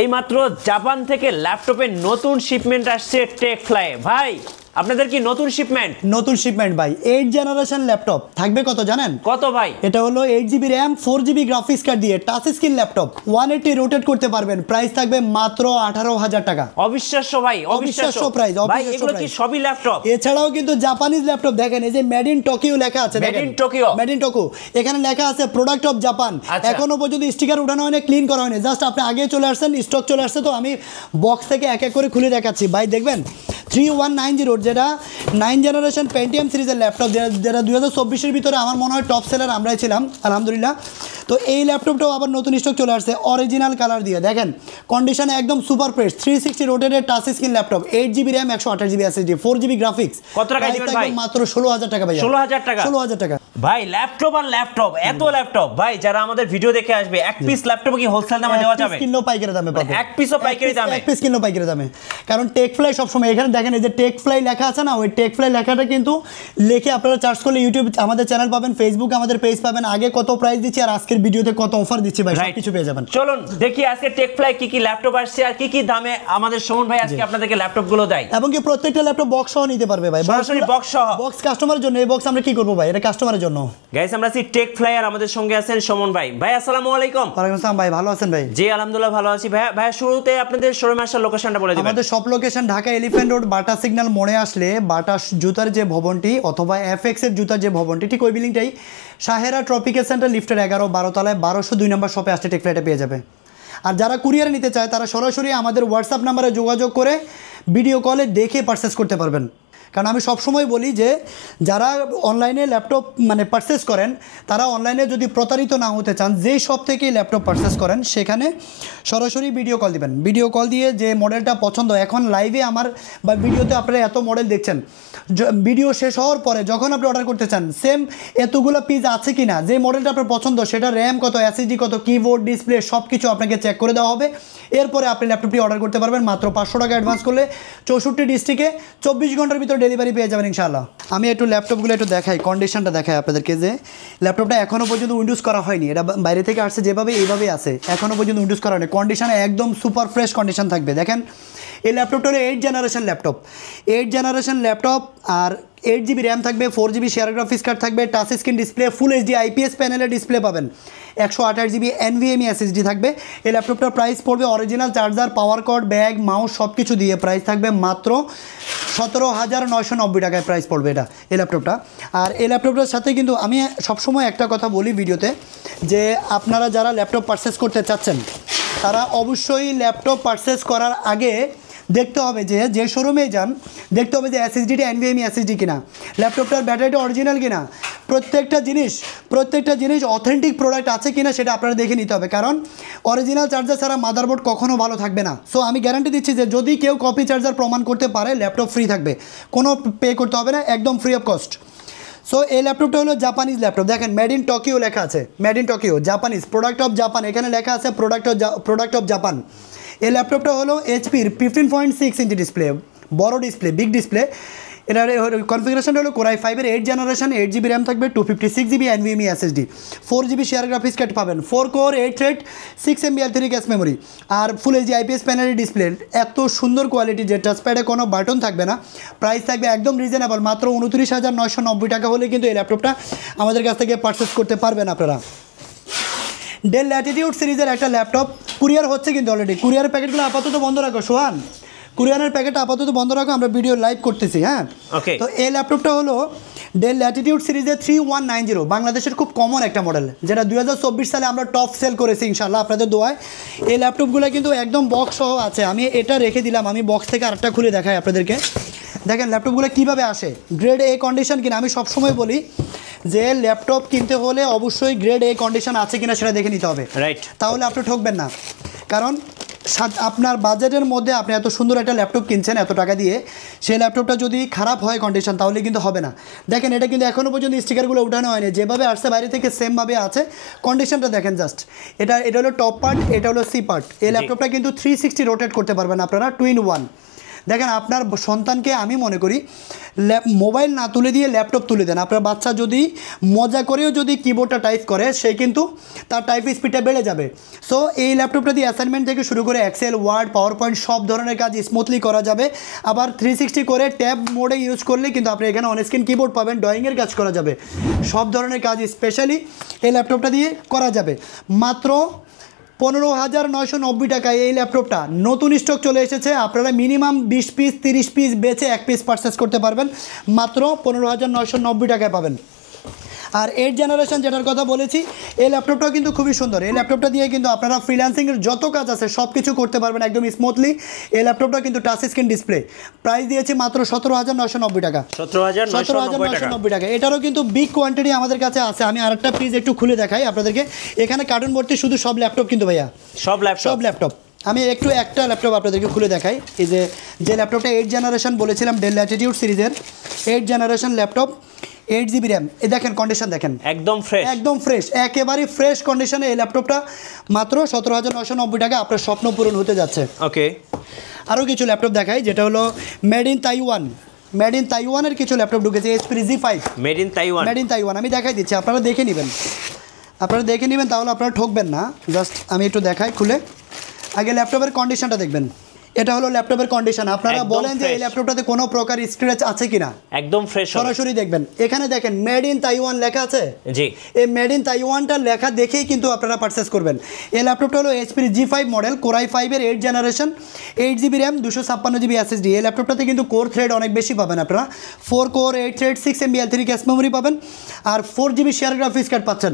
এইমাত্র জাপান থেকে ল্যাপটপের নতুন শিপমেন্ট আসছে টেকফ্লাই। ভাই আপনাদের কি নতুন শিপমেন্ট ভাই 8 জেনারেশন ল্যাপটপ থাকবে কত জানেন? কত ভাই? এটা হলো 8GB RAM 4GB graphics card দিয়ে টাচ স্ক্রিন ল্যাপটপ 180 রোটেট করতে পারবেন। প্রাইস থাকবে মাত্র 18,000 টাকা। অবিশ্বাস্য ভাই, অবিশ্বাস্য প্রাইস। ভাই এগুলো কি সবই ল্যাপটপ? এছাড়াও কিন্তু জাপানিজ ল্যাপটপ দেখেন, এই যে মেড ইন টোকিও লেখা আছে, মেড ইন টোকিও এখানে লেখা আছে প্রোডাক্ট অফ জাপান। এখনো পর্যন্ত স্টিকার উঠানো হয়নি, ক্লিন করা হয়নি, জাস্ট আপনি আগে চলে আসছেন, স্টক চলে আসছে। তো আমি বক্স থেকে এক এক করে খুলে দেখাচ্ছি। ভাই দেখবেন 3190 যেটা 9 জেনারেশন পেন্টিয়াম সিরিজের ল্যাপটপ, যেটা 2024-এর ভিতরে আমার মনে হয় টপ সেলার আমরাই ছিলাম আলহামদুলিল্লাহ। তো এই ল্যাপটপটাও আবার নতুন স্টক চলে আসছে অরিজিনাল কালার দিয়ে। দেখেন কন্ডিশনে একদম super fresh, 360 rotated touch screen laptop, 8GB RAM 128GB SSD 4GB graphics. কত টাকা দিবেন ভাই? মাত্র 16,000 টাকা ভাই। 16,000 টাকা ভাই। ল্যাপটপ আর ল্যাপটপ, এত ল্যাপটপ ভাই। যারা আমাদের ভিডিও দেখে আসবে, এক পিস ল্যাপটপ কি হোলসেল দামে দেওয়া যাবে? কিলো পাইকারি দামে পাবে, এক পিসও পাইকারি দামে, এক পিস কিলো পাইকারি দামে। কারণ টেকফ্লাই সবসময় এখানে দেখেন এই যে টেকফ্লাই লেখা আছে না, ওই টেকফ্লাই লেখাটা কিন্তু লিখে আপনারা সার্চ করলে ইউটিউব আমাদের চ্যানেল পাবেন, ফেসবুক আমাদের পেজ পাবেন, আগে কত প্রাইস দিচ্ছি আর আজকের ভিডিওতে কত অফার দিচ্ছি ভাই, সব কিছু পেয়ে যাবেন। চলুন দেখি আজকে টেকফ্লাই কি কি ল্যাপটপ আসছে আর কি কি দামে আমাদের সুমন ভাই আজকে আপনাদেরকে ল্যাপটপ গুলো দেয়। এবং কি প্রত্যেকটা ল্যাপটপ বক্স সহ নিতে পারবে ভাই, সরাসরি বক্স সহ। বক্স কাস্টমারের জন্য। এই বক্স আমরা কি করব ভাই, এটা কাস্টমারের জন্য। গাইস আমরা আছি টেকফ্লাই আর আমাদের সঙ্গে আছেন সুমন ভাই। ভাই আসসালামু আলাইকুম। ওয়ালাইকুম আসসালাম ভাই, ভালো আছেন ভাই? জি আলহামদুলিল্লাহ ভালো আছি ভাই। ভাই শুরুতে আপনাদের শোরুম আসার লোকেশনটা বলে দিবেন। আমাদের সব লোকেশন ঢাকা এলিফ্যান্ট রোড বাটা সিগন্যাল মোড়ে আসলে বাটা জুতার যে ভবনটি অথবা এফএক্স এর জুতার যে ভবনটি, ঠিক ওই বিল্ডিংটাই সাহেরা ট্রপিক্যাল সেন্টার লিফটের 11-12 তলায় 1202 নম্বর শপে আসলে টেকফ্লাইটা পেয়ে যাবে। আর যারা কুরিয়ারে নিতে চায় তারা সরাসরি আমাদের হোয়াটসঅ্যাপ নাম্বারে যোগাযোগ করে ভিডিও কলে দেখে পারচেস করতে পারবেন। কারণ আমি সবসময় বলি যে যারা অনলাইনে ল্যাপটপ পারচেস করেন, তারা অনলাইনে যদি প্রতারিত না হতে চান, যেই শপ থেকেই ল্যাপটপ পারচেস করেন সেখানে সরাসরি ভিডিও কল দিবেন। ভিডিও কল দিয়ে যে মডেলটা পছন্দ, এখন লাইভে আমার বা ভিডিওতে আপনারা এত মডেল দেখছেন, ভিডিও শেষ হওয়ার পরে যখন আপনি অর্ডার করতে চান, সেম এতগুলো পিস আছে কি না, যে মডেলটা আপনার পছন্দ সেটা র্যাম কত, এসএসডি কত, কিবোর্ড, ডিসপ্লে সব কিছু আপনাকে চেক করে দেওয়া হবে। এরপরে আপনি ল্যাপটপটি অর্ডার করতে পারবেন মাত্র 500 টাকা অ্যাডভান্স করলে। 64 ডিস্ট্রিক্টে 24 ঘন্টার ভিতরে ডেলিভারি পেয়ে যাবেন ইনশাআল্লাহ। আমি একটু ল্যাপটপগুলো একটু দেখাই, কন্ডিশনটা দেখাই আপনাদেরকে। যে ল্যাপটপটা এখনও পর্যন্ত উইন্ডোজ করা হয়নি, এটা বাইরে থেকে আসছে যেভাবে এইভাবেই আছে, এখনও পর্যন্ত উইন্ডোজ করা হয়নি। কন্ডিশনে একদম সুপার ফ্রেশ কন্ডিশন থাকবে। দেখেন এই ল্যাপটপটা হলো 8 জেনারেশন ল্যাপটপ আর 8GB RAM থাকবে, 4GB শেয়ার গ্রাফিক্স কার্ড থাকবে, touch screen display, full HD IPS প্যানেলের ডিসপ্লে পাবেন, 128GB NVMe SSD থাকবে। এই ল্যাপটপটার প্রাইস পড়বে original charger, power cord, bag, mouse সব কিছু দিয়ে প্রাইস থাকবে মাত্র 17,990 টাকায় প্রাইস পড়বে এটা এই ল্যাপটপটা। আর এই ল্যাপটপটার সাথে কিন্তু আমি সবসময় একটা কথা বলি ভিডিওতে, যে আপনারা যারা ল্যাপটপ পারচেস করতে চাচ্ছেন তারা অবশ্যই ল্যাপটপ পারচেস করার আগে দেখতে হবে যে শোরুমে যান, দেখতে হবে যে SSDটা NVMe SSD কিনা, ল্যাপটপটার ব্যাটারিটা অরিজিনাল কিনা, প্রত্যেকটা জিনিস অথেন্টিক প্রোডাক্ট আছে কিনা সেটা আপনারা দেখে নিতে হবে। কারণ অরিজিনাল চার্জার ছাড়া মাদারবোর্ড কখনো ভালো থাকবে না। সো আমি গ্যারান্টি দিচ্ছি যে যদি কেউ কপি চার্জার প্রমাণ করতে পারে, ল্যাপটপ ফ্রি থাকবে, কোনো পে করতে হবে না, একদম ফ্রি অফ কস্ট। সো এই ল্যাপটপটা হলো জাপানিজ ল্যাপটপ। দেখেন মেড ইন টোকিও লেখা আছে, made in Tokyo, Japanese, product of Japan, এখানে লেখা আছে প্রোডাক্ট অফ জাপান। এই ল্যাপটপটা হলো HPর 15.6 ইঞ্চি ডিসপ্লে, বড় ডিসপ্লে, বিগ ডিসপ্লে। এটার কনফিগারেশনটা হলো কোরাই 5-এর 8 জেনারেশন, 8GB RAM থাকবে, 256GB NVMe SSD, 4GB share graphics card পাবেন, 4 core 8 thread 6MB L3 cache memory আর ফুল এইচডি IPS প্যানেলের ডিসপ্লে। এত সুন্দর কোয়ালিটি যে টাচপ্যাডে কোনো বাটন থাকবে না। প্রাইস থাকবে একদম রিজনেবল, মাত্র 29,990 টাকা হলে কিন্তু এই ল্যাপটপটা আমাদের কাছ থেকে পারচেস করতে পারবেন আপনারা। ডেল ল্যাটিটিউড সিরিজের একটা ল্যাপটপ কুরিয়ার হচ্ছে কিন্তু অলরেডি। কুরিয়ারের প্যাকেটগুলো আপাতত বন্ধ রাখো সোহান, কুরিয়ারের প্যাকেট আপাতত বন্ধ রাখো, আমরা ভিডিও লাইভ করতেছি। হ্যাঁ ওকে। তো এই ল্যাপটপটা হলো ডেল ল্যাটিটিউড সিরিজের 3190, বাংলাদেশের খুব কমন একটা মডেল, যেটা 2024 সালে আমরা টপ সেল করেছি ইনশাআল্লাহ আপনাদের দোয়ায়। এই ল্যাপটপগুলো কিন্তু একদম বক্স সহ আছে, আমি এটা রেখে দিলাম, আমি বক্স থেকে আরেকটা খুলে দেখাই আপনাদেরকে। দেখেন ল্যাপটপগুলো কীভাবে আসে, গ্রেড A কন্ডিশন কিনা। আমি সবসময় বলি যে ল্যাপটপ কিনতে হলে অবশ্যই গ্রেড A কন্ডিশন আছে কিনা সেটা দেখে নিতে হবে, রাইট? তাহলে আপনি ঠকবেন না। কারণ আপনার বাজেটের মধ্যে আপনি এত সুন্দর একটা ল্যাপটপ কিনছেন এত টাকা দিয়ে, সেই ল্যাপটপটা যদি খারাপ হয় কন্ডিশন তাহলে কিন্তু হবে না। দেখেন এটা কিন্তু এখনও পর্যন্ত স্টিকারগুলো উঠানো হয়নি, যেভাবে আসছে বাইরে থেকে সেমভাবে আছে। কন্ডিশনটা দেখেন জাস্ট, এটা হলো টপ পার্ট, এটা হলো সি পার্ট। এই ল্যাপটপটা কিন্তু 360 রোটেট করতে পারবেন আপনারা, 2 in 1। দেখেন আপনার সন্তানকে আমি মনে করি মোবাইল না তুলে দিয়ে ল্যাপটপ তুলে দেন। আপনার বাচ্চা যদি মজা করেও যদি কিবোর্ডটা টাইপ করে সে কিন্তু তার টাইপ স্পিডটা বেড়ে যাবে। সো এই ল্যাপটপটা দিয়ে অ্যাসাইনমেন্ট থেকে শুরু করে এক্সেল, ওয়ার্ড, পাওয়ার পয়েন্ট সব ধরনের কাজ স্মুথলি করা যাবে। আবার 360 করে ট্যাব মোডে ইউজ করলে কিন্তু আপনি এখানে অন স্ক্রিন কিবোর্ড পাবেন, ড্রয়িংয়ের কাজ করা যাবে, সব ধরনের কাজ স্পেশালি এই ল্যাপটপটা দিয়ে করা যাবে। মাত্র 15,990 টাকায় এই ল্যাপটপটা নতুন স্টক চলে এসেছে। আপনারা মিনিমাম 20 পিস 30 পিস বেচে 1 পিস পারচেস করতে পারবেন, মাত্র 15,990 টাকায় পাবেন। আর 8 জেনারেশন যেটার কথা বলেছি, এই ল্যাপটপটাও কিন্তু খুবই সুন্দর। এই ল্যাপটপটা দিয়ে কিন্তু আপনারা ফ্রিল্যান্সিংয়ের যত কাজ আছে সব কিছু করতে পারবেন একদম স্মুথলি। এই ল্যাপটপটা কিন্তু টাচ স্ক্রিন ডিসপ্লে, প্রাইস দিয়েছি মাত্র 17,990 টাকা। 17,990 টাকা। এটারও কিন্তু বিগ কোয়ান্টিটি আমাদের কাছে আছে। আমি আরেকটা প্লিজ একটু খুলে দেখাই আপনাদেরকে। এখানে কার্টুন ভর্তি শুধু সব ল্যাপটপ কিন্তু ভাইয়া, সব ল্যাপটপ। আমি একটু একটা ল্যাপটপ আপনাদেরকে খুলে দেখাই। এই যে ল্যাপটপটা 8 জেনারেশন বলেছিলাম, ডেল ল্যাটিটিউড সিরিজের 8 জেনারেশন ল্যাপটপ, 8 জিবি র্যাম। এই দেখেন কন্ডিশন দেখেন, একদম ফ্রেশ, একেবারে ফ্রেশ কন্ডিশনে এই ল্যাপটপটা মাত্র 17,990 টাকা। আপনার স্বপ্ন পূরণ হতে যাচ্ছে। ওকে, আরও কিছু ল্যাপটপ দেখাই যেটা হলো মেড ইন তাইওয়ানের কিছু ল্যাপটপ ঢুকেছে, HP Z5 made in Taiwan. আমি দেখাই দিচ্ছি, আপনারা দেখে নেবেন তাহলে আপনারা ঠকবেন না। জাস্ট আমি একটু দেখাই খুলে। আগে ল্যাপটপের কন্ডিশনটা দেখবেন। এটা হলো ল্যাপটপের কন্ডিশন। আপনারা বলেন যে এই ল্যাপটপটাতে কোনো প্রকার স্ক্র্যাচ আছে কিনা, একদম ফ্রেশ সরাসরি দেখবেন। এখানে দেখেন মেড ইন তাইওয়ান লেখা আছে। জি, এই মেড ইন তাইওয়ানটা লেখা দেখেই কিন্তু আপনারা পারচেস করবেন। এই ল্যাপটপটা হলো HP G5 model, Core i5 এর 8 generation, 8 GB RAM, 256 GB SSD। এই ল্যাপটপটাতে কিন্তু কোর থ্রেড অনেক বেশি পাবেন আপনারা, 4 core 8 thread 6 MB L3 cache memory পাবেন, আর 4 জিবি শেয়ার গ্রাফিক্স কার্ড পাচ্ছেন,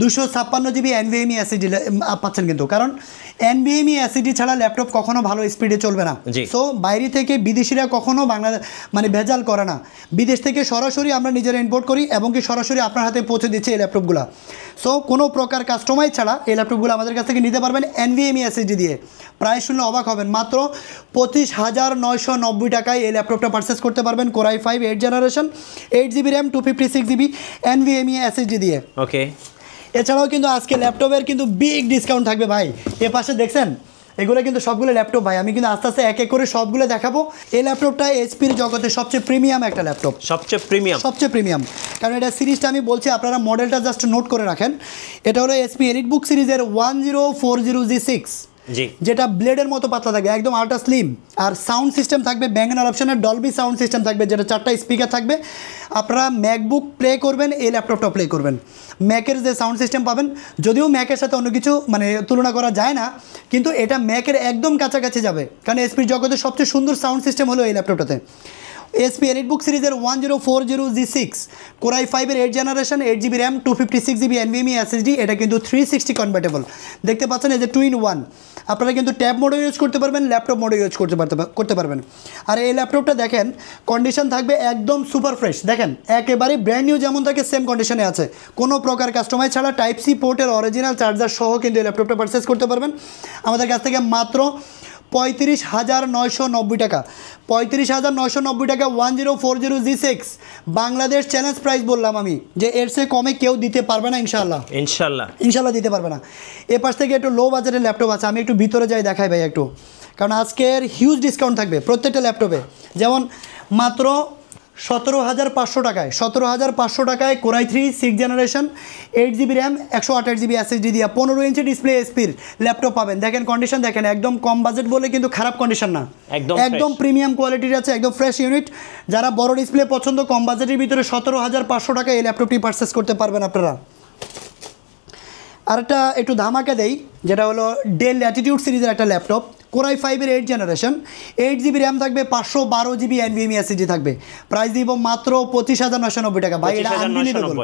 256 জিবি NVMe SSD পাচ্ছেন। কিন্তু কারণ NVMe SSD ছাড়া ল্যাপটপ কখনো ভালো স্পিডে চলবে না। সো বাইরে থেকে বিদেশিরা কখনো বাংলাদেশ মানে ভেজাল করে না, বিদেশ থেকে সরাসরি আমরা নিজেরা ইম্পোর্ট করি এবং কি সরাসরি আপনার হাতে পৌঁছে দিচ্ছে এই ল্যাপটপগুলো। সো কোনো প্রকার কাস্টমাইজ ছাড়া এই ল্যাপটপগুলো আমাদের কাছ থেকে নিতে পারবেন NVMe SSD দিয়ে। প্রাইস শুনলে অবাক হবেন, মাত্র 25,990 টাকায় এই ল্যাপটপটা পারচেস করতে পারবেন। Core i5 8 generation, 8 GB RAM, 256 GB NVMe SSD দিয়ে। ওকে, এছাড়াও কিন্তু আজকে ল্যাপটপের কিন্তু বিগ ডিসকাউন্ট থাকবে ভাই। এ পাশে দেখছেন এগুলো কিন্তু সবগুলো ল্যাপটপ ভাই, আমি কিন্তু আস্তে আস্তে এক এক করে সবগুলো দেখাবো। এই ল্যাপটপটা HPর জগতে সবচেয়ে প্রিমিয়াম একটা ল্যাপটপ, সবচেয়ে প্রিমিয়াম। কারণ এটা সিরিজটা আমি বলছি, আপনারা মডেলটা জাস্ট নোট করে রাখেন। এটা হলো HP এলিটবুক সিরিজের 1040G6, যেটা ব্লেডের মতো পাতলা থাকবে, একদম আল্ট্রা স্লিম। আর সাউন্ড সিস্টেম থাকবে ব্যাঙ্গানোর অপশনের ডলবি সাউন্ড সিস্টেম থাকবে, যেটা 4টা স্পিকার থাকবে। আপনারা ম্যাকবুক প্লে করবেন, এই ল্যাপটপটা প্লে করবেন। ম্যাকের যে সাউন্ড সিস্টেম পাবেন, যদিও ম্যাকের সাথে অন্য কিছু মানে তুলনা করা যায় না, কিন্তু এটা ম্যাকের একদম কাছাকাছি যাবে। কারণ HPর জগতের সবচেয়ে সুন্দর সাউন্ড সিস্টেম হলো এই ল্যাপটপটাতে। HP এলিটবুক সিরিজের 1040G6, Core i5 এর 8 generation, 8 GB RAM, 256 GB NVMe SSD। এটা কিন্তু 360 কনভার্টেবল, দেখতে পাচ্ছেন এই যে 2 in 1। আপনারা কিন্তু ট্যাব মোডও ইউজ করতে পারবেন, ল্যাপটপ মোডও ইউজ করতে পারবেন। আর এই ল্যাপটপটা দেখেন কন্ডিশন থাকবে একদম সুপার ফ্রেশ। দেখেন একেবারে ব্র্যান্ড নিউ যেমন থাকে সেম কন্ডিশনে আছে, কোনো প্রকার কাস্টমাইজ ছাড়া Type-C পোর্টের অরিজিনাল চার্জার সহ কিন্তু এই ল্যাপটপটা পারচেস করতে পারবেন আমাদের কাছ থেকে মাত্র 35,990 টাকা। 35,990 টাকা 1040G6 বাংলাদেশ চ্যালেঞ্জ প্রাইস বললাম আমি, যে এর চেয়ে কমে কেউ দিতে পারবে না ইনশাল্লাহ দিতে পারবে না। এ পাশ থেকে একটু লো বাজেটের ল্যাপটপ আছে, আমি একটু ভিতরে যাই দেখাই ভাই একটু, কারণ আজকের হিউজ ডিসকাউন্ট থাকবে প্রত্যেকটা ল্যাপটপে। যেমন মাত্র 17,500 টাকায় 17,500 টাকায় Core i3 6 generation, 8 GB RAM, 128 GB SSD দিয়ে 15 ইঞ্চি ডিসপ্লে HPর ল্যাপটপ পাবেন। দেখেন কন্ডিশন দেখেন, একদম কম বাজেট বলে কিন্তু খারাপ কন্ডিশন না, একদম প্রিমিয়াম কোয়ালিটির আছে, একদম ফ্রেশ ইউনিট। যারা বড় ডিসপ্লে পছন্দ, কম বাজেটের ভিতরে 17,500 টাকায় এই ল্যাপটপটি পারচেস করতে পারবেন আপনারা। আরেকটা একটু ধামাকা দেই, যেটা হলো ডেল ল্যাটিটিউড সিরিজের একটা ল্যাপটপ, Core i5 এর 8 জেনারেশন, 8 জিবি র্যাম থাকবে, 512 জিবি NVMe SSD থাকবে। প্রাইস দিব মাত্র 25,990 টাকা ভাই, এটা আনলিমিটেবল।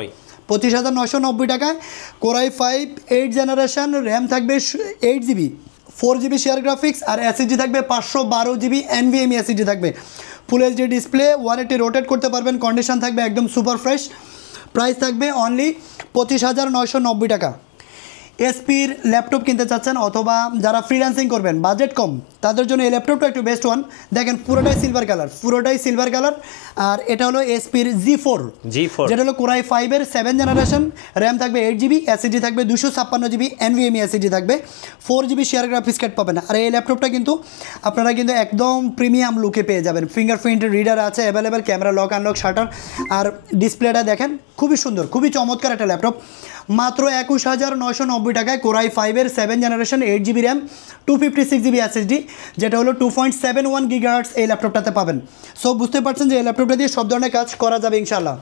25,990 টাকায় Core i5 8 জেনারেশন, র্যাম থাকবে 8 জিবি, 4 জিবি শেয়ার গ্রাফিক্স, আর SSD থাকবে 512 জিবি NVMe SSD থাকবে। ফুল HD ডিসপ্লে, 180 রোটেট করতে পারবেন, কন্ডিশন থাকবে একদম সুপার ফ্রেশ। প্রাইস থাকবে অনলি 25,990 টাকা। এসপির ল্যাপটপ কিনতে চাচ্ছেন অথবা যারা ফ্রিল্যান্সিং করবেন বাজেট কম তাদের জন্য এই ল্যাপটপটা একটু বেস্ট ওয়ান। দেখেন পুরোটাই সিলভার কালার, আর এটা হলো এসপির G4, যেটা হলো কোরাই 5-এর 7 জেনারেশন, র্যাম থাকবে 8GB, এসএসডি থাকবে 256GB, NVMe এসএসডি থাকবে, 4GB শেয়ার গ্রাফিক্স কার্ড পাবেন। আর এই ল্যাপটপটা কিন্তু আপনারা কিন্তু একদম প্রিমিয়াম লুকে পেয়ে যাবেন। ফিঙ্গারপ্রিন্ট রিডার আছে available, camera lock unlock shutter, আর ডিসপ্লেটা দেখেন খুবই সুন্দর, খুবই চমৎকার একটা ল্যাপটপ। মাত্র 21,990 টাকায় কোরাই 5-এর 7 generation, 8GB RAM, 256GB SSD, যেটা হলো 2.71 GHz এই ল্যাপটপটাতে পাবেন। সো বুঝতে পারছেন যে এই ল্যাপটপটা দিয়ে সব ধরনের কাজ করা যাবে ইনশাআল্লাহ।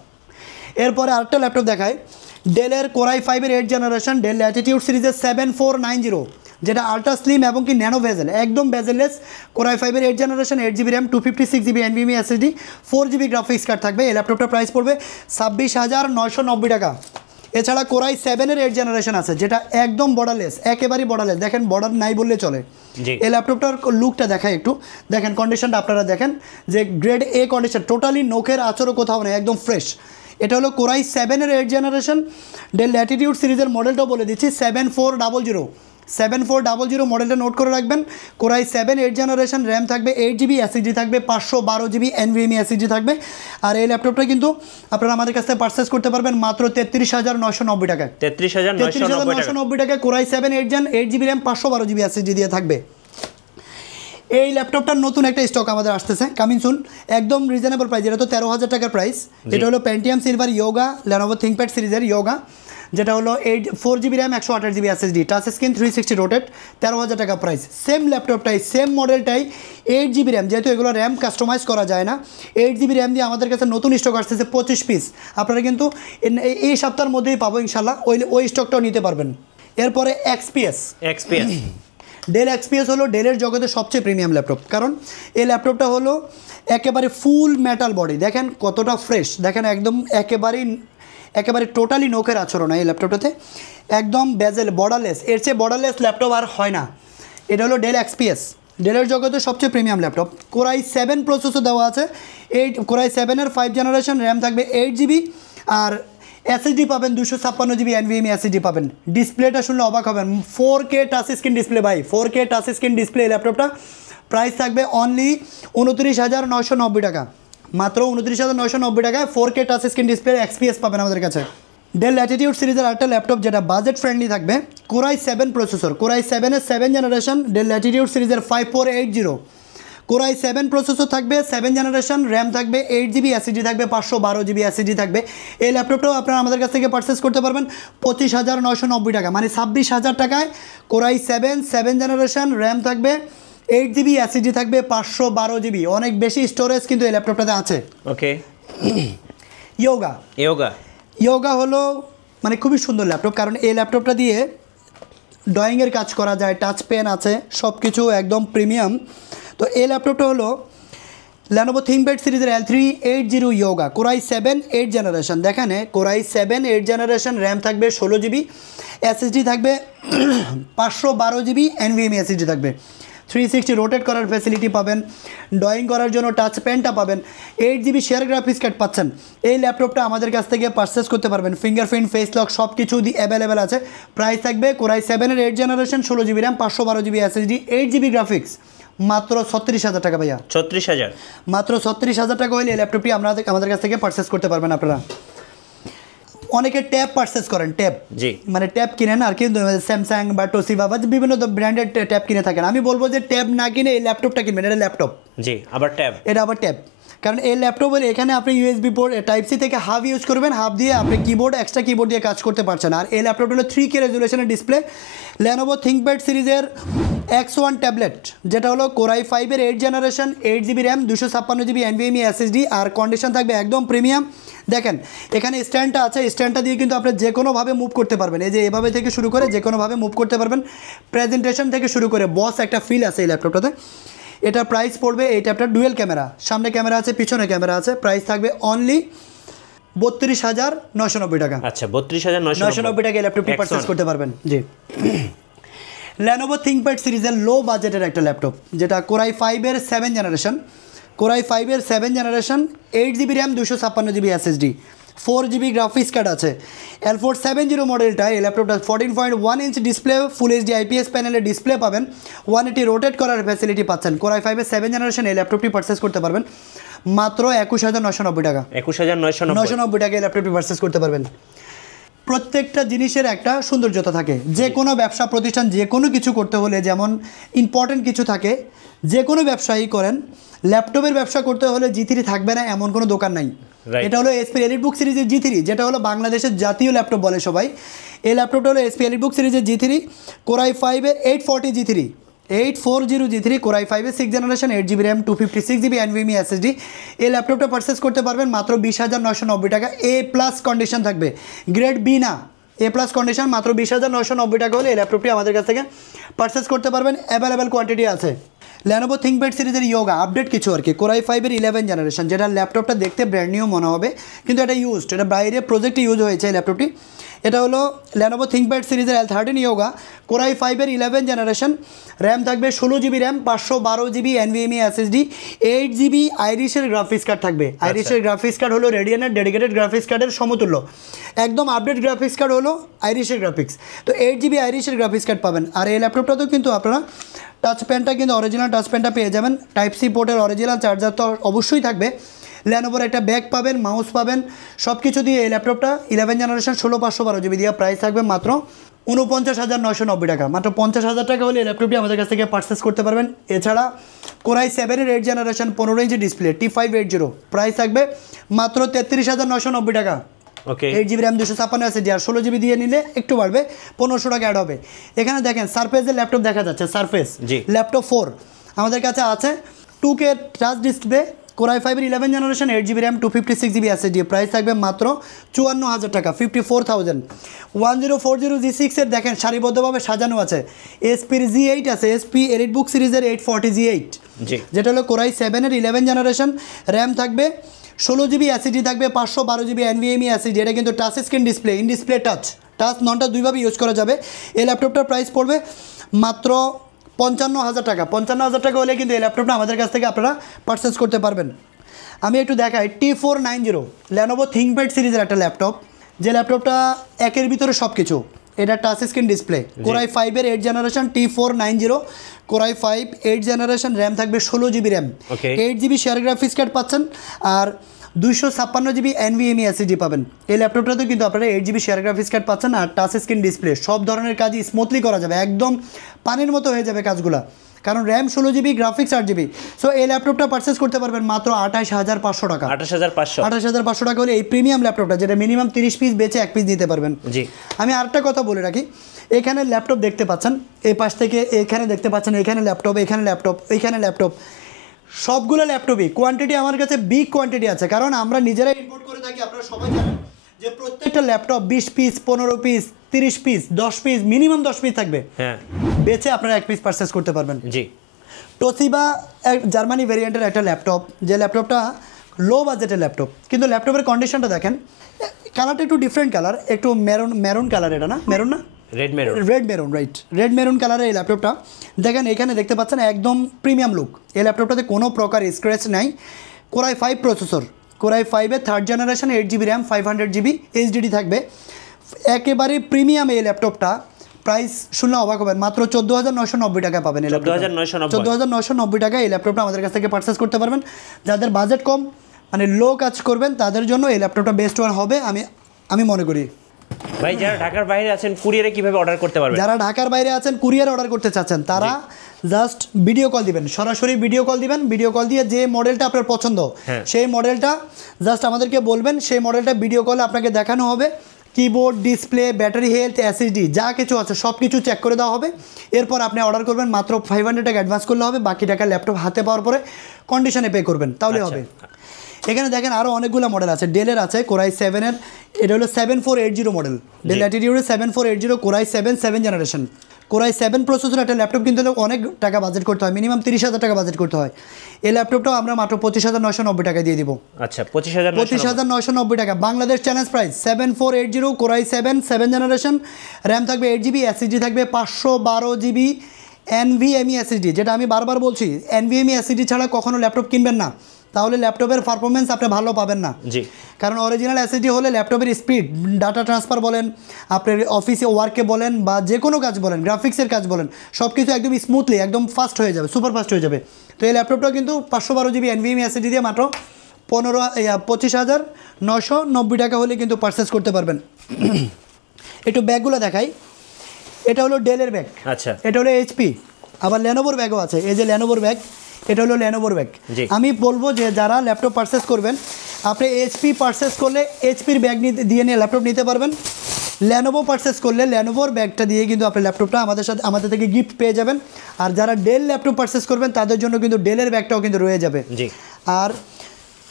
এরপরে আরেকটা ল্যাপটপ দেখায়, ডেলের কোরাই 5-এর 8 জেনারেশন, ডেল ল্যাটিটিউড সিরিজের 7490, যেটা আল্ট্রা স্লিম এবং কি ন্যানো ভেজেল, একদম ভেজেললেস, কোরাই 5-এর 8 generation, 8GB RAM, 256GB NVMe SSD, 4GB graphics card থাকবে। এই ল্যাপটপটার প্রাইস পড়বে 26,990 টাকা। এছাড়া কোরাই 7-এর 8 জেনারেশন আছে, যেটা একদম বর্ডারলেস, একেবারেই বর্ডারলেস, দেখেন বর্ডার নাই বললে চলে। এই ল্যাপটপটার লুকটা দেখায় একটু, দেখেন কন্ডিশনটা আপনারা দেখেন যে গ্রেড A কন্ডিশন, টোটালি নোকের আচরও কোথাও নেই, একদম ফ্রেশ। এটা হলো কোরাই 7-এর 8 জেনারেশন, ডেল ল্যাটিটিউড সিরিজের মডেলটাও বলে দিচ্ছি, 7400 মডেলটা নোট করে রাখবেন। কোরাই 7 8 জেনারেশন, র্যাম থাকবে 8GB, এসএসডি থাকবে 512GB, NVMe এসএসডি থাকবে। আর এই ল্যাপটপটা কিন্তু আপনারা আমাদের কাছ থেকে পারচেস করতে পারবেন মাত্র 33,990 টাকায়। 33,990 টাকায় core i 7 8 gen, 8GB RAM, 512GB SSD দিয়ে থাকবে। এই ল্যাপটপটার নতুন একটা স্টক আমাদের আসতেছে, কামিং সুন, একদম রিজনেবল প্রাইস। এটা তো 13,000 টাকার প্রাইস। এটা হলো Pentium Silver Yoga, Lenovo ThinkPad সিরিজের ইয়োগা, যেটা হলো 4GB RAM, 128GB SSD, touch screen, 360 rotate, 13,000 টাকা প্রাইস। সেম ল্যাপটপটাই, সেম মডেলটাই, 8GB র্যাম, যেহেতু এগুলো র্যাম কাস্টমাইজ করা যায় না, 8GB র্যাম দিয়ে আমাদের কাছে নতুন স্টক আসতেছে 25 পিস। আপনারা কিন্তু এই সপ্তাহের মধ্যেই পাবো ইনশাল্লাহ, ওই স্টকটাও নিতে পারবেন। এরপরে XPS ডেল XPS হলো ডেলের জগতে সবচেয়ে প্রিমিয়াম ল্যাপটপ, কারণ এই ল্যাপটপটা হলো একেবারে ফুল মেটাল বডি, দেখেন কতটা ফ্রেশ, দেখেন একদম একেবারে টোটালি নোকের আচরণ এই ল্যাপটপটাতে, একদম বেজেল, বর্ডারলেস, এর চেয়ে বর্ডারলেস ল্যাপটপ আর হয় না। এটা হলো ডেল XPS, ডেলের জগতে সবচেয়ে প্রিমিয়াম ল্যাপটপ। কোরাই 7 প্রসেসর দেওয়া আছে, কোরাই 7-এর 5 জেনারেশন, র্যাম থাকবে 8GB, আর এসএসডি পাবেন 256GB, NVMe এসএসডি পাবেন। ডিসপ্লেটা শুনলে অবাক হবেন, 4K টাচ স্ক্রিন ডিসপ্লে ভাই, 4K টাচ স্ক্রিন ডিসপ্লে। ল্যাপটপটা প্রাইস থাকবে অনলি 29,990 টাকা, মাত্র 29,990 টাকায় 4K touch screen display XPS পাবেন আমাদের কাছে। ডেল ল্যাটিটিউড সিরিজের একটা ল্যাপটপ যেটা বাজেট ফ্রেন্ডলি থাকবে, কোরাই 7 প্রসেসর, কোরাই 7-এর 7 জেনারেশন, ডেল ল্যাটিটিউড সিরিজের 5480, কোরাই 7 প্রসেসর থাকবে, 7 জেনারেশন, র্যাম থাকবে 8GB, এসএসডি থাকবে 512GB এসএসডি থাকবে। এই ল্যাপটপটাও আপনারা আমাদের কাছ থেকে পারচেস করতে পারবেন 25,990 টাকা, মানে 26,000 টাকায় কোরাই 7 জেনারেশন, র্যাম থাকবে 8GB, এসএসডি থাকবে 512GB। অনেক বেশি স্টোরেজ কিন্তু এই ল্যাপটপটাতে আছে। ওকে, ইয়োগা হলো মানে খুবই সুন্দর ল্যাপটপ, কারণ এই ল্যাপটপটা দিয়ে ড্রয়িংয়ের কাজ করা যায়, টাচ পেন আছে, সব কিছু একদম প্রিমিয়াম। তো এই ল্যাপটপটা হলো লেনোভো থিংকপ্যাড সিরিজের L380 ইয়োগা, কোরাই 7 8 জেনারেশন। দেখেন কোরাই 7 8 জেনারেশন, র্যাম থাকবে 16GB, এসএসডি থাকবে 512GB, NVMe এসএসডি থাকবে, 360 রোটেট করার ফ্যাসিলিটি পাবেন, ড্রয়িং করার জন্য টাচ পেনটা পাবেন, 8GB শেয়ার গ্রাফিক্স কার্ড পাচ্ছেন। এই ল্যাপটপটা আমাদের কাছ থেকে পারচেস করতে পারবেন, ফিঙ্গারপ্রিন্ট, ফেস লক সব কিছু অ্যাভেলেবেল আছে। প্রাইস থাকবে কোরাই 7-এর 8 generation, 16GB RAM, 512GB SSD, 8GB graphics, মাত্র 36,000 টাকা ভাইয়া। 36,000, মাত্র 36,000 টাকা হলে এই ল্যাপটপটি আমাদের কাছ থেকে পারচেস করতে পারবেন আপনারা। অনেকে ট্যাব পারচেস করেন, ট্যাব, মানে ট্যাব কিনেন আর কি, স্যামসাং বা টোসিবা বা বিভিন্ন ব্র্যান্ডের ট্যাব কিনে থাকেন। আমি বলবো যে ট্যাব না কিনে এই ল্যাপটপটা কিনবেন, এটা ল্যাপটপ, এটা আবার ট্যাব। কারণ এই ল্যাপটপের এখানে আপনি USB পোর্ট টাইপ-C থেকে হাফ ইউজ করবেন, হাফ দিয়ে আপনি এক্সট্রা কিবোর্ড দিয়ে কাজ করতে পারছেন। আর এই ল্যাপটপটা হলো 3K রেজুলেশনের ডিসপ্লে, লেনোভো থিংকপ্যাড সিরিজের X1 ট্যাবলেট, যেটা হলো কোরাই 5-এর 8 generation, 8GB RAM, 256GB NVMe SSD, আর কন্ডিশন থাকবে একদম প্রিমিয়াম। দেখেন এখানে স্ট্যান্ডটা আছে, স্ট্যান্ডটা দিয়ে কিন্তু আপনি যে কোনোভাবে মুভ করতে পারবেন, এই যে এভাবে থেকে শুরু করে যে কোনোভাবে মুভ করতে পারবেন। প্রেজেন্টেশন থেকে শুরু করে বস একটা ফিল আছে এই ল্যাপটপটাতে। এটা প্রাইস পড়বে, এই ট্যাবটা ডুয়েল ক্যামেরা, সামনে ক্যামেরা আছে, পিছনে ক্যামেরা আছে। প্রাইস থাকবে অনলি 32,990 টাকা। আচ্ছা, 32,990 টাকা এই ল্যাপটপটি পারচেস করতে পারবেন। জি, লেনোভো থিংকপ্যাড সিরিজের লো বাজেটের একটা ল্যাপটপ, যেটা কোরাই 5-এর 7 জেনারেশন, কোরাই 5-এর 7 generation, 8GB RAM, 256GB SSD, 4 GB graphics card আছে। L470 মডেলটা এই ল্যাপটপটা 14.1 inch display, full HD IPS প্যানেলের ডিসপ্লে পাবেন, 180 রোটেট করার ফ্যাসিলিটি পাচ্ছেন। Core i5 এর 7 জেনারেশন এই ল্যাপটপটি পারচেস করতে পারবেন মাত্র 21,990 টাকা। 21,990 টাকা এই ল্যাপটপটি পারচেস করতে পারবেন। প্রত্যেকটা জিনিসের একটা সৌন্দর্যতা থাকে। যে কোনো ব্যবসা প্রতিষ্ঠান যে কোনো কিছু করতে হলে যেমন ইম্পর্টেন্ট কিছু থাকে, যে কোনো ব্যবসায়ী করেন, ল্যাপটপের ব্যবসা করতে হলে G3 থাকবে না এমন কোনো দোকান নাই। এটা হলো এসপি এলিটবুক সিরিজের G3, যেটা হলো বাংলাদেশের জাতীয় ল্যাপটপ বলে সবাই। এই ল্যাপটপটা হলো এসপি এলিটবুক সিরিজের G3, Core i5 এর 840 G3, 840 G3, Core i5 এর 6 generation, 8GB RAM, 256GB NVMe SSD। এই ল্যাপটপটা পারচেস করতে পারবেন মাত্র 20,990 টাকা। A+ কন্ডিশন থাকবে, গ্রেড বি না, A+ কন্ডিশন, মাত্র 20,990 টাকা হলে এই ল্যাপটপটি আমাদের কাছ থেকে পারচেস করতে পারবেন। অ্যাভেলেবেল কোয়ান্টিটি আছে। Lenovo ThinkPad সিরিজের Yoga আপডেট কিছু আর কি, Core i5 এর 11 জেনারেশন, যেটা ল্যাপটপটা দেখতে ব্র্যান্ড নিউ মনে হবে কিন্তু এটা ইউজড, এটা বাইরে প্রজেক্টে ইউজ হয়েছে এই ল্যাপটপটি। এটা হলো Lenovo ThinkPad সিরিজের L13 Yoga, Core i5 এর 11 জেনারেশন, র্যাম থাকবে 16GB RAM, 512GB NVMe SSD, 8GB আইরিশের গ্রাফিক্স কার্ড থাকবে। আইরিশের গ্রাফিক্স কার্ড হলো রেডিয়ানের ডেডিকেটেড গ্রাফিক্স কার্ডের সমতুল্য, একদম আপডেট গ্রাফিক্স কার্ড হলো আইরিশের গ্রাফিক্স। তো 8GB আইরিশের গ্রাফিক্স কার্ড পাবেন। আর এই ল্যাপটপটাতেও কিন্তু আপনারা টাচ প্যানটা কিন্তু অরিজিনাল টাচ প্যানটা পেয়ে যাবেন। টাইপ সি পোর্টের অরিজিনাল চার্জার তো অবশ্যই থাকবে। ল্যানোভোর একটা ব্যাগ পাবেন, মাউস পাবেন, সব কিছু দিয়ে এই ল্যাপটপটা 11 জেনারেশন 16,512GB দিয়ে প্রাইস থাকবে মাত্র 49,990 টাকা। মাত্র 50,000 টাকা হলে এই ল্যাপটপটি আমাদের কাছ থেকে পারচেস করতে পারবেন। এছাড়া Core i7 এর 8 generation 15 inch display T580 price থাকবে মাত্র 33,990 টাকা। ওকে, 8GB RAM 256 SSD আর 16GB দিয়ে নিলে একটু বাড়বে, 1500 টাকা অ্যাড হবে। এখানে দেখেন সারফেসের ল্যাপটপ দেখা যাচ্ছে, সারফেস ল্যাপটপ 4 আমাদের কাছে আছে, 2K touch display, Core i5 এর 11 generation, 8GB RAM, 256GB SSD, price থাকবে মাত্র 54,000 টাকা, 54,000। 1040 G6 এর দেখেন সারিবদ্ধভাবে সাজানো আছে। এসপির G8 আছে, এসপি এলিটবুক সিরিজের 840 G8, যেটা হলো Core i7 এর 11 জেনারেশন, র্যাম থাকবে 16GB SSD থাকবে, 512GB NVMe SSD। এটা কিন্তু touch screen display, in display touch, touch ননটা দুইভাবে ইউজ করা যাবে। এই ল্যাপটপটার প্রাইস পড়বে মাত্র 55,000 টাকা। 55,000 টাকা হলে কিন্তু এই ল্যাপটপটা আমাদের কাছ থেকে আপনারা পারচেস করতে পারবেন। আমি একটু দেখাই, T490 Lenovo ThinkPad সিরিজের একটা ল্যাপটপ, যে ল্যাপটপটা একের ভিতরে সব কিছু। এটা touch screen display, Core i5 এর 8 generation, T490 Core i5 8 generation, RAM থাকবে 16GB RAM, 8GB share graphics card পাচ্ছেন, আর 256GB NVMe SSD পাবেন। এই ল্যাপটপটাতেও কিন্তু আপনারা 8GB শেয়ার গ্রাফিক্স কার্ড পাচ্ছেন, আর টাচ স্ক্রিন ডিসপ্লে, সব ধরনের কাজই স্মুথলি করা যাবে, একদম পানির মতো হয়ে যাবে কাজগুলো, কারণ RAM 16GB, graphics 8GB। So এই ল্যাপটপটা পারচেস করতে পারবেন মাত্র 28,500 টাকা। 28,500 টাকা হলে এই প্রিমিয়াম ল্যাপটপটা, যেটা মিনিমাম 30 পিস বেচে 1 পিস দিতে পারবেন। আমি আরেকটা কথা বলে রাখি, এখানে ল্যাপটপ দেখতে পাচ্ছেন, এই পাশ থেকে এখানে দেখতে পাচ্ছেন, এখানে ল্যাপটপ, এখানে ল্যাপটপ, এইখানে ল্যাপটপ, সবগুলো ল্যাপটপই কোয়ান্টিটি আমার কাছে বিগ কোয়ান্টিটি আছে, কারণ আমরা নিজেরাই ইম্পোর্ট করে থাকি। আপনারা সবাই জানেন যে প্রত্যেকটা laptop 20 piece, 15 piece, 30 piece, 10 piece, minimum 10 piece থাকবে, বেচে আপনারা 1 পিস পারচেস করতে পারবেন। তোশিবা জার্মানি ভেরিয়েন্টের একটা ল্যাপটপ, যে ল্যাপটপটা লো বাজেটের ল্যাপটপ, কিন্তু ল্যাপটপের কন্ডিশনটা দেখেন, কালারটা একটু ডিফারেন্ট কালার, একটু মেরুন কালার, এটা না মেরুন না red maroon, right, red maroon কালারের এই ল্যাপটপটা দেখেন, এখানে দেখতে পাচ্ছেন একদম প্রিমিয়াম লুক। এই ল্যাপটপটাতে কোনো প্রকার স্ক্র্যাচ নাই। Core i5 processor, Core i5 এর 3rd generation, 8GB RAM, 500GB HDD থাকবে, একেবারে প্রিমিয়াম। এই ল্যাপটপটা প্রাইস শুনলে অবাক হবেন, মাত্র 14,990 টাকা পাবেন। 14,990 টাকা এই ল্যাপটপটা আমাদের কাছ থেকে পারচেস করতে পারবেন। যাদের বাজেট কম, মানে লো কাজ করবেন, তাদের জন্য এই ল্যাপটপটা বেস্ট ওয়ান হবে আমি মনে করি। ভাই, যারা ঢাকার বাইরে আছেন কুরিয়ারে কিভাবে অর্ডার করতে পারবেন? যারা ঢাকার বাইরে আছেন কুরিয়ারে অর্ডার করতে চাচ্ছেন, তারা জাস্ট ভিডিও কল দিবেন, সরাসরি ভিডিও কল দিবেন। ভিডিও কল দিয়ে যে মডেলটা আপনার পছন্দ, সেই মডেলটা জাস্ট আমাদেরকে বলবেন, সেই মডেলটা ভিডিও কলে আপনাকে দেখানো হবে। Keyboard, display, battery health, SSD যা কিছু আছে সব কিছু চেক করে দেওয়া হবে। এরপর আপনি অর্ডার করবেন, মাত্র 500 টাকা অ্যাডভান্স করলে হবে, বাকি টাকা ল্যাপটপ হাতে পাওয়ার পরে কন্ডিশনে পে করবেন, তাহলে হবে। এখানে দেখেন আরও অনেকগুলো মডেল আছে। ডেলের আছে Core i7 এর, এটা হলো 7480 মডেল, ডেল ল্যাটিটিউডের 7480 Core i7 7 generation. Core i7 processor একটা ল্যাপটপ কিনতে হলে অনেক টাকা বাজেট করতে হয়, মিনিমাম 30,000 টাকা বাজেট করতে হয়। এই ল্যাপটপটাও আমরা মাত্র 25,990 টাকা দিয়ে দিব। আচ্ছা, 25,990 টাকা Bangladesh challenge price. 7480 Core i7 7 generation, RAM থাকবে 8GB, SSD থাকবে 512GB NVMe SSD, যেটা আমি বারবার বলছি, NVMe SSD ছাড়া কখনো ল্যাপটপ কিনবেন না, তাহলে ল্যাপটপের পারফরমেন্স আপনি ভালো পাবেন না। জি, কারণ অরিজিনাল SSD হলে ল্যাপটপের স্পিড, ডাটা ট্রান্সফার বলেন, আপনার অফিসে ওয়ার্কে বলেন বা যে কোনো কাজ বলেন, গ্রাফিক্সের কাজ বলেন, সব কিছু একদম স্মুথলি একদম ফাস্ট হয়ে যাবে, সুপার ফাস্ট হয়ে যাবে। তো এই ল্যাপটপটা কিন্তু 512 GB NVMe SSD দিয়ে মাত্র 25,990 টাকা হলে কিন্তু পারচেস করতে পারবেন। একটু ব্যাগগুলো দেখাই। এটা হলো ডেলের ব্যাগ, আচ্ছা, এটা হলো HP, আবার ল্যানোভোর ব্যাগও আছে। এই যে ল্যানোভোর ব্যাগ, এটা হলো ল্যানোভোর ব্যাগ। জি। আমি বলবো যে যারা ল্যাপটপ পারচেস করবেন, আপনি HP পারচেস করলে HPর ব্যাগ দিয়ে নিয়ে ল্যাপটপ নিতে পারবেন। ল্যানোভো পারচেস করলে ল্যানোভোর ব্যাগটা দিয়ে কিন্তু আপনি ল্যাপটপটা আমাদের থেকে গিফট পেয়ে যাবেন। আর যারা ডেল ল্যাপটপ পারচেস করবেন তাদের জন্য কিন্তু ডেলের ব্যাগটাও কিন্তু রয়ে যাবে। জি। আর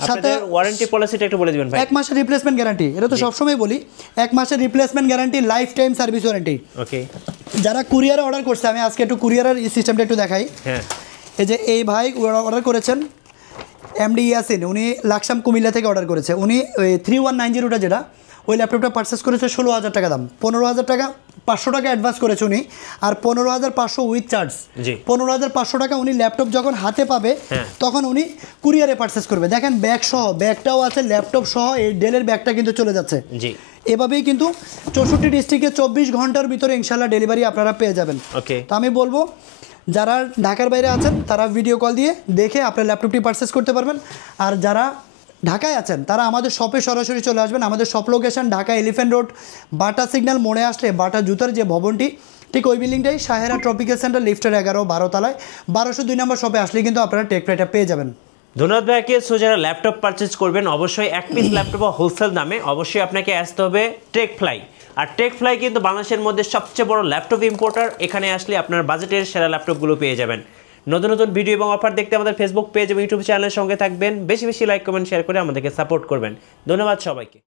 সাথে আপনাদের ওয়ারেন্টি পলিসিটা একটু বলে দিবেন ভাই। 1 মাসের রিপ্লেসমেন্ট গ্যারান্টি, এটা তো সবসময় বলি, 1 মাসের replacement guarantee, lifetime service warranty. Okay. যারা কুরিয়ারে অর্ডার করছে, আমি আজকে একটু কুরিয়ারের সিস্টেমটা একটু দেখাই। হ্যাঁ, এই যে এই ভাই অর্ডার করেছেন MD ইয়াসিন, উনি লাকসাম কুমিল্লা থেকে অর্ডার করেছে। উনি ওই 3190টা যেটা, ওই ল্যাপটপটা পারচেস করেছে 16,000 টাকা দাম, 15,000 টাকা 500 টাকা অ্যাডভান্স করেছে উনি, আর 15,500 উইথ চার্জ। জি। 15,500 টাকা উনি ল্যাপটপ যখন হাতে পাবে হ্যাঁ। তখন উনি কুরিয়ারে পারচেস করবে। দেখেন ব্যাগ সহ, ব্যাগটাও আছে, ল্যাপটপ সহ এই ডেলের ব্যাগটা কিন্তু চলে যাচ্ছে। জি। এভাবেই কিন্তু 64 ডিস্ট্রিক্টে 24 ঘন্টার ভিতরে ইনশাল্লাহ ডেলিভারি আপনারা পেয়ে যাবেন। ওকে। তো আমি বলবো যারা ঢাকার বাইরে আছেন তারা ভিডিও কল দিয়ে দেখে আপনার ল্যাপটপটি পারচেস করতে পারবেন। আর যারা ঢাকায় আছেন তারা আমাদের শপে সরাসরি চলে আসবেন। আমাদের shop location Dhaka elephant road, বাটা সিগন্যাল মোড়ে আসলে বাটা জুতার যে ভবনটি, ঠিক ওই বিল্ডিংটাই সাহেরা ট্রপিক্যাল সেন্টার লিফটের 11-12 তলায় 1202 নম্বর শপে আসলে কিন্তু আপনারা টেক প্রাইটা পেয়ে যাবেন। ধন্যবাদ ভাইকে। সো যারা ল্যাপটপ পারচেজ করবেন অবশ্যই এক পিস ল্যাপটপ হোলসেল দামে অবশ্যই আপনাকে আসতে হবে টেক ফ্লাই। আর টেক ফ্লাই কিন্তু বাংলাদেশের মধ্যে সবচেয়ে বড় ল্যাপটপ ইম্পোর্টার। এখানে আসলে আপনার বাজেটের সেরা ল্যাপটপগুলো পেয়ে যাবেন। নতুন নতুন ভিডিও এবং অফার দেখতে আমাদের ফেসবুক পেজ এবং ইউটিউব চ্যানেলের সঙ্গে থাকবেন। বেশি বেশি লাইক কমেন্ট শেয়ার করে আমাদেরকে সাপোর্ট করবেন। ধন্যবাদ সবাইকে।